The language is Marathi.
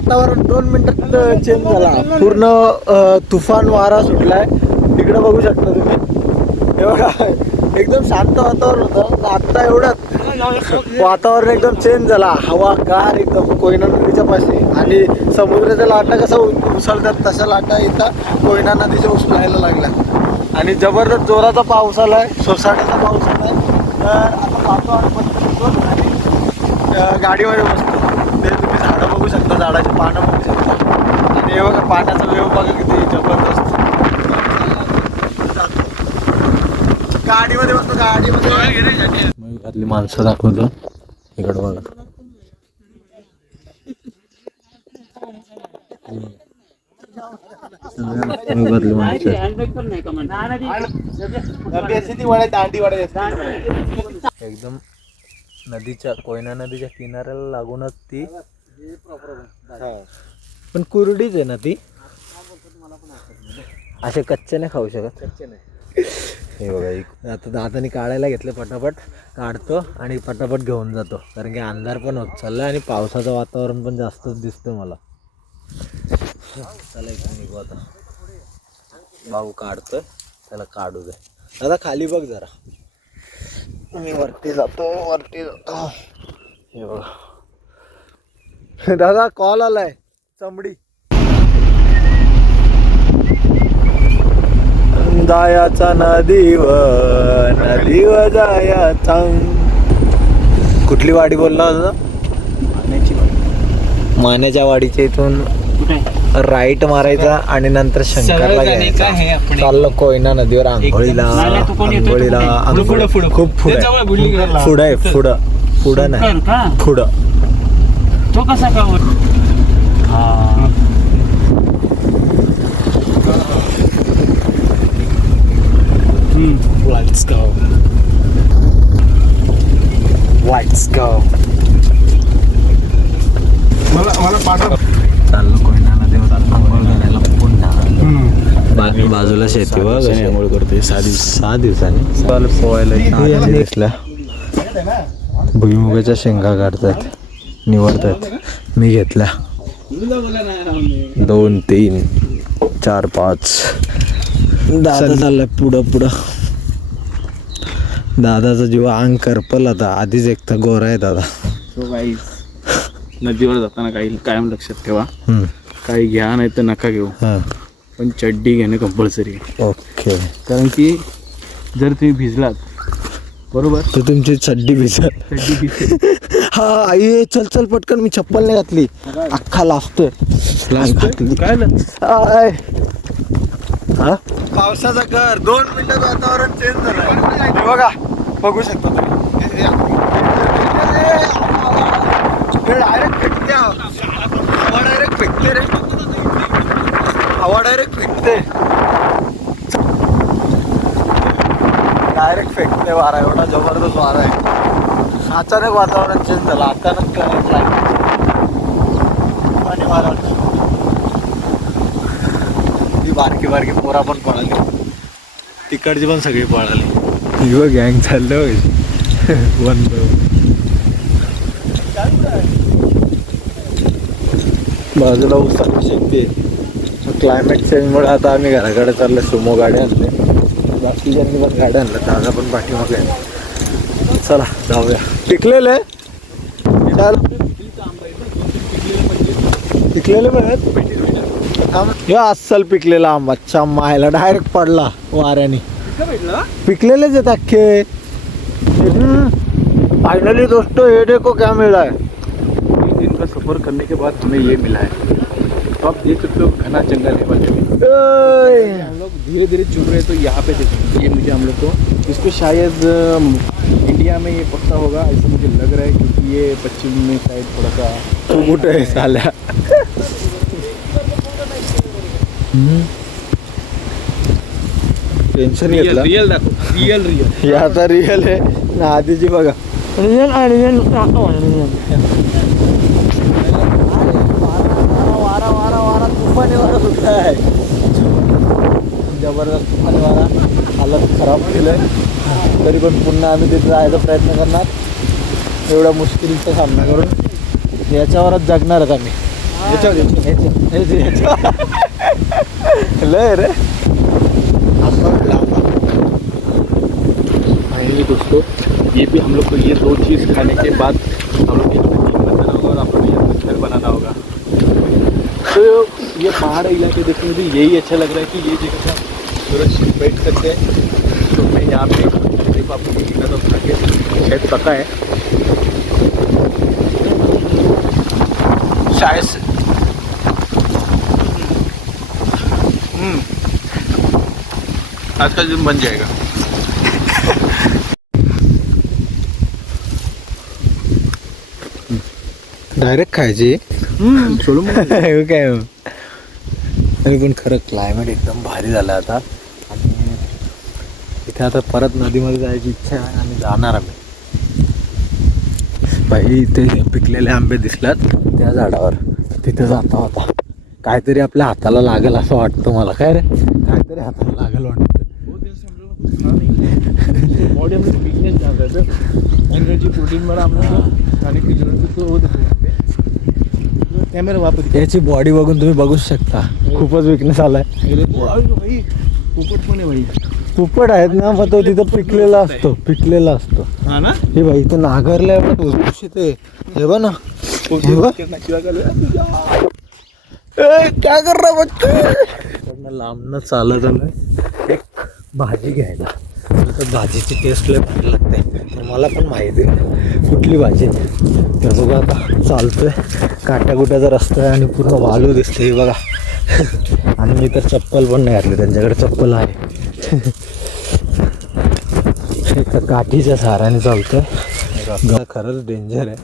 वातावरण 2 मिनिटात चेंज झाला. पूर्ण तुफान वारा सुटलाय. तिकडे बघू शकता तुम्ही. हे बघा एकदम शांत वातावरण होतं. आता एवढंच वातावरण एकदम चेंज झाला. हवा गार एकदम कोयना नदीच्या पाशी. आणि समुद्राच्या लाटा कसं उसळतात तशा लाटा इथं कोयना नदीच्या उसळायला लागल्या. आणि जबरदस्त जोराचा पाऊस आलाय. सोसाट्याचा पाऊस आलाय. तर आता पाहतो आणि गाडीमध्ये बसतो. ते तुम्ही झाडं बघू शकता. झाडाची पानं बघू शकता. आणि हे बघा पाण्याचा वेव बघा किती जबरदस्त. गाडीमध्ये बसतो. गाडीमध्ये माणसं दाखवतो. इकडं बघा एकदम नदीच्या कोयना नदीच्या किनाऱ्याला लागूनच ती. पण कुरडीच आहे ना ती. असे कच्चे नाही खाऊ शकत. कच्चे नाही. हे बघा आता दादानी काढायला घेतले. पटापट काढतो आणि पटापट घेऊन जातो. कारण की अंधार पण होत चाललाय आणि पावसाचं वातावरण पण जास्तच दिसतं मला. चला एक निघू आता. भाऊ काढतोय. त्याला काढू दे. दादा खाली बघ जरा. मी वरती जातो. हे बघा दादा कॉल आलाय. चमडी जायाचा नदीवर जायाचा. कुठली वाडी बोलला होता? मान्याच्या वाडीच्या इथून राईट मारायचा आणि नंतर शंकरला घ्यायचा. चाललो कोयना नदीवर आंघोळीला. खूप पुढं आहे. पुढं नाही पुढं. तो कसा का? Let's go. मला पाठव. चाललो कोयना नदीवर आंघोळ करायला पुन्हा. बाजूला शेती बघ आंघोळ करते 6 दिवसांनी. पोहायला दिसल्या. भुईमुगाच्या शेंगा काढतात. निवडतात. मी घेतल्या 2 3 4 5. दादा चाललाय पुढं. दादाचा जीव अंग करपल आता. आधीच एक तर गोरा आहे दादा. नदीवर जाताना काही कायम लक्षात ठेवा. काही घ्या नाही तर नका घेऊ. पण चड्डी घेणं कंपल्सरी आहे. ओके. कारण की जर तुम्ही भिजलात बरोबर तर तुमची चड्डी भिजत. हा आई चल पटकन. मी चप्पल नाही घातली. अख्खा लाजतोय. काय हा पावसाचा कर. 2 मिनिटात वातावरण चेंज झालं. बघा बघू शकता तुम्ही. डायरेक्ट फेकते. हवा डायरेक्ट फेकते रे. हवा डायरेक्ट फेकते. डायरेक्ट फेकते वारा. एवढा जबरदस्त वारा आहे. अचानक वातावरण चेंज झालं. अचानक आणि वारा. ती बारकी पोरा पण पळाली. तिकडची पण सगळी पळाली. ही गँग चाललं बंद. बाजूला उसाची शेती आहे. क्लायमेट चेंजमुळे आता आम्ही घराकडे चाललो. सुमो गाड्या आणले. बाकीच्यांनी पण गाड्या आणल्या. दादा पण पाठीमागे आहे. चला जाऊया. पिकलेले हे अस्सल पिकलेला आंबा. मायला डायरेक्ट पडला वाऱ्याने. पिकलेलेच आहेत अख्खे. फाइनली दोस्तों ये देखो क्या मिला है. 3 दिन का सफर करने के बाद हमें ये मिला है. तो आप देख सकते हो घना जंगल है. हम लोग धीरे धीरे चुन रहे. तो यहाँ पे देखो ये मुझे हम लोग को इसको शायद इंडिया में ये पकता होगा ऐसा मुझे लग रहा है. क्योंकि ये पश्चिम में शायद थोड़ा सा मोठं आहे साल्या. टेन्शन घेतलं. रियल दाखव. रियल हे आता रिअल आहे ना. आधीची बघा रिअल वारा तुफानी वारा सुटला आहे. जबरदस्त तुफानी वारा. हालत खराब केलं. तरी पण पुन्हा आम्ही तिथे जायचा प्रयत्न करणार. एवढ्या मुश्किलचा सामना करून याच्यावरच जगणार आहेत आम्ही. लय रे फाइनली दोस्तों, ये भी हम लोग को ये 2 चीज़ खाने के बाद हम लोग यहाँ पे टीम बनाना होगा और हम लोग यहाँ पे घर बनाना होगा। तो ये पहाड़ी इलाके देखने मुझे यही अच्छा लग रहा है कि ये जगह पे हम सुरक्षित बैठ सकते हैं। तो मैं यहाँ पे देखो, आपको ये दिखा तो खाके शायद पता है शायद से। आज का दिन बन जाएगा। डायरेक्ट खायची चलो मग. काय तरी पण खरं क्लायमेट एकदम भारी झालं आता. आणि इथे आता परत नदीमध्ये जायची इच्छा आहे आणि जाणार आम्ही. बाई इथे पिकलेले आंबे दिसलात त्या झाडावर, तिथे जाता होता. काहीतरी आपल्या हाताला लागेल असं वाटतं मला. काय रे, काहीतरी हाताला लागेल वाटतं. बॉडी हम लोग वीकनेस जा रहे थे, एनर्जी प्रोटीन वाला हम लोग खाने की जरूरत है. तो वो देखो यहाँ पे कॅमेरा वापर. याची बॉडी बघून तुम्ही बघूच शकता, खूपच विकनेस आलाय. भाई पोपट पण आहे भाई. पोपट आहेत ना, मग तो तिथं पिकलेला असतो, पिकलेला असतो. हा ना, हे भाई इथं नागरलाय ते. हे बघ ना, हे बघ. काय कर रहा बच्चा. लांबनं चालत आलोय एक भाजी घ्यायला. तर भाजीची टेस्ट लय भारी लागते. तर मला पण माहिती आहे कुठली भाजी. तर बघा आता चालतोय, काट्याकुट्याचा रस्ता आहे आणि पूर्ण वालू दिसते. हे बघा. आणि मी तर चप्पल पण नाही घातली, त्यांच्याकडे चप्पल आहे. तर काठीच्या सहाऱ्याने चालतोय. खरंच डेंजर आहे.